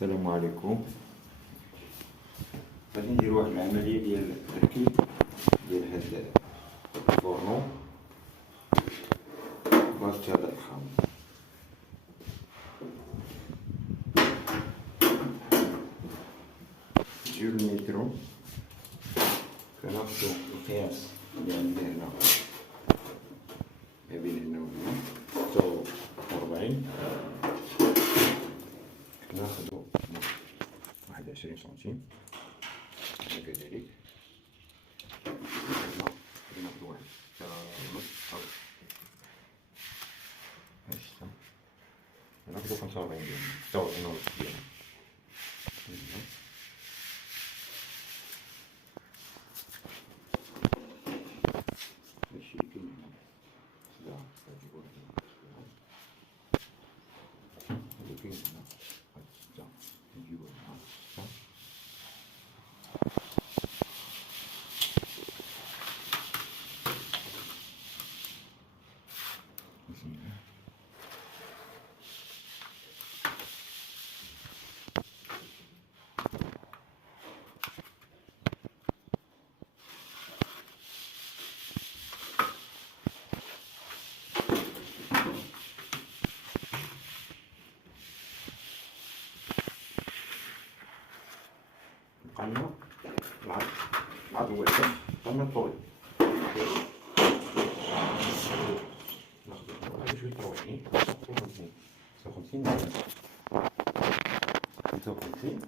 السلام عليكم. غادي ندير واحد العمليه ديال التركيب ديال هاد الفورنو باش هذا الخام. نجيو المترو كناخدو القياس اللي عندنا هنا ما بين هنا وهنا 46، ناخدو 21 سنتيم كذلك. ناخدو واحد ناخدو 45 ديال 46 ونص ديال قلنا العرض هو الكم، قلنا الطول ناخدو شوية 23 55 55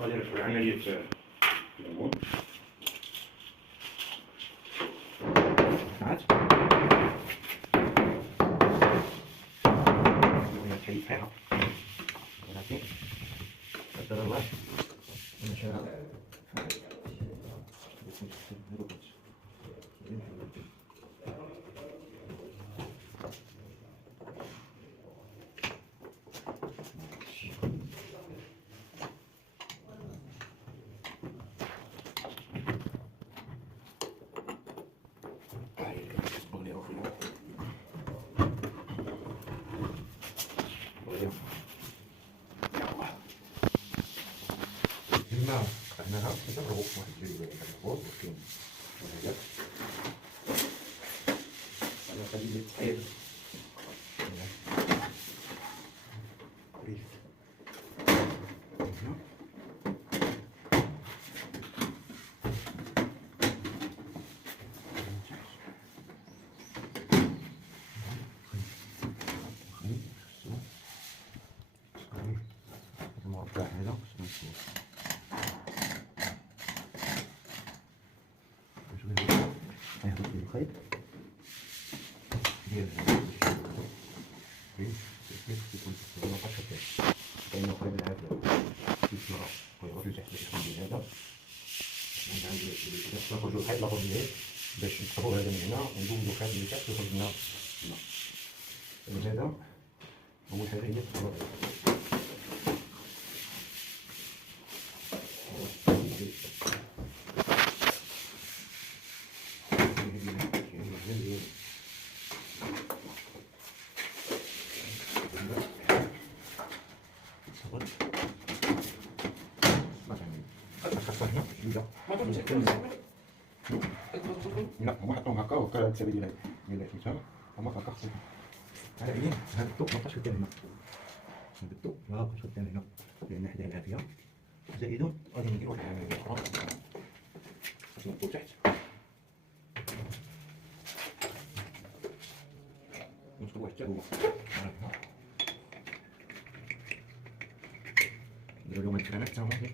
غادي نرفعو عملية الليمون. عاد المهم تحيد صحيحة، ولكن قدر الله إن شاء الله قطعناها كنضربو في واحد الجريبة ديال الفوق وكاين هذاك انا غادي ندير التحيد ريف المربع هذا نهبط الخيط ديال كاين قريب العافية يسمع ويغوت لتحت باش يخرج هذا، نخرجو الخيط لاخر ديال باش نقطعو هذا من هنا وندوزو الخيط اللي تحت ويخرج لنا هنا. هذا أول حاجة هي لا هما حطوهم هكا وكا التسابي ديال فهمتها، هما هكا خصهم على عينين. هاد الضوء مابقاش خدام هنا، هاد الضوء مابقاش خدام هنا لأن حداه العافية زائد. غادي ندير واحد العملية أخرى باش نحطو تحت ندخل واحد حتى هو نديرو لهم الكرانات حتى هما.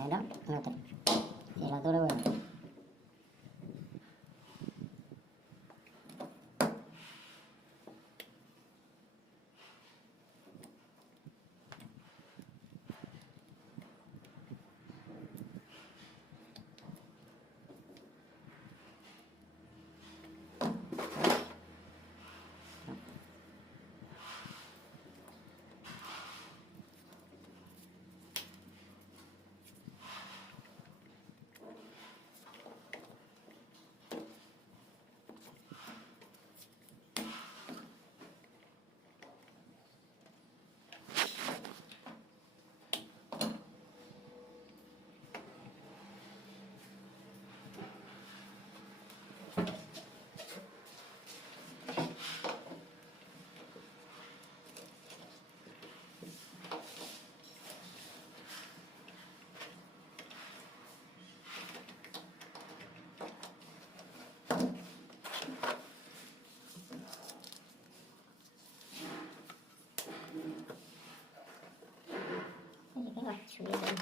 هذا نضرب إلى ضروري. واحد شوية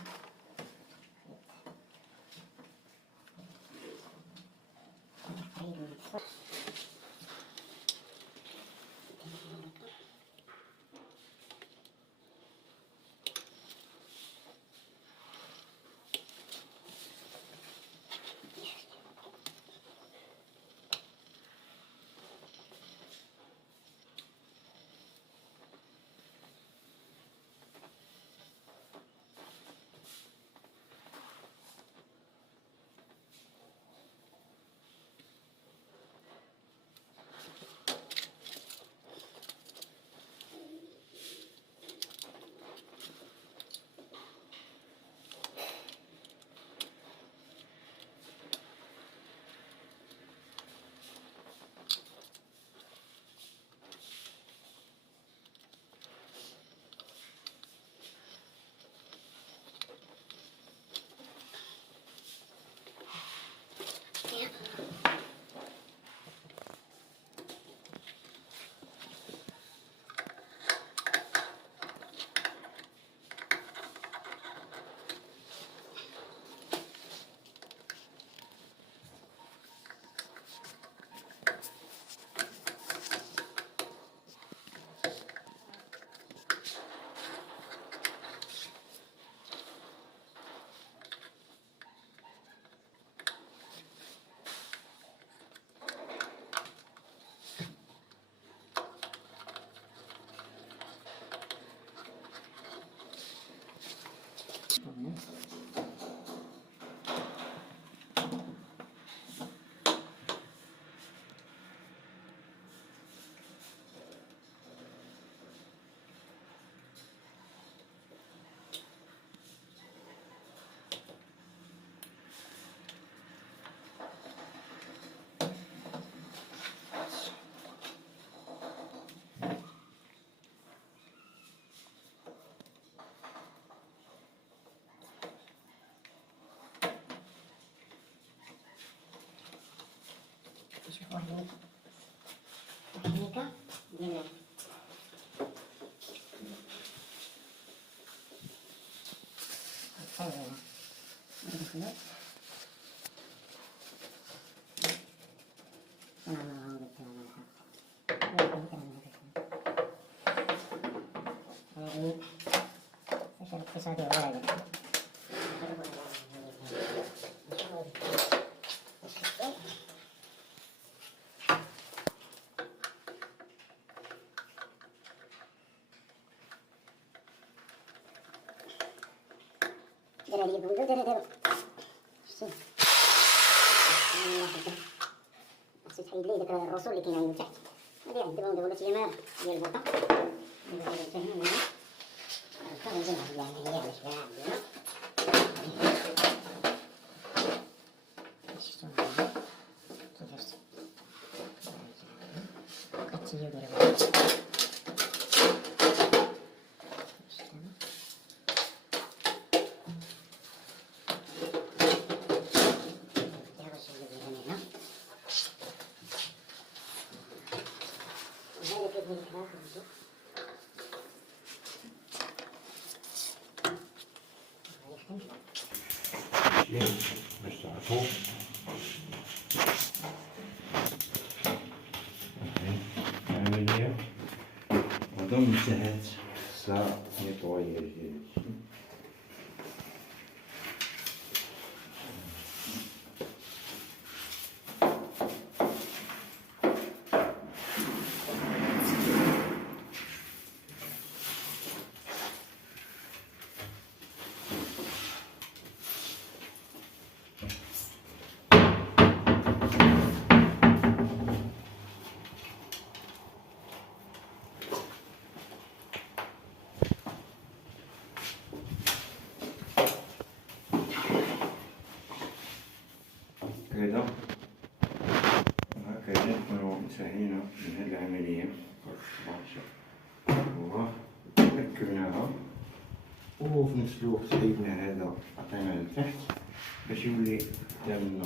شوفوا هنيكا ديال الخضرة ندخلو الاقتصادي ولا ديروا لي بوندو ديروا شتي خصك تحيد ليه داك الرسول اللي كاين عندو تحت هادي عند البوندو ولا تيمار ديال البوطه نديرو حتى هنا كنزيد يعني هي علاش كاع عندنا شفتو هنا كيفاش كتيو ديرو لين باش تعرفوا. عملية وضم انتهت سا نيطواياج ديال هادشي. هكذا نكونوا انتهينا من هذه العملية. وركبناها وفي نفس الوقت عيدنا هذا عطيناه لتحت باش يولي قدامنا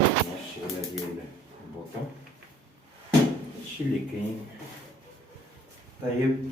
مع الشعلة ديال البوطة. هادشي اللي كاين. طيب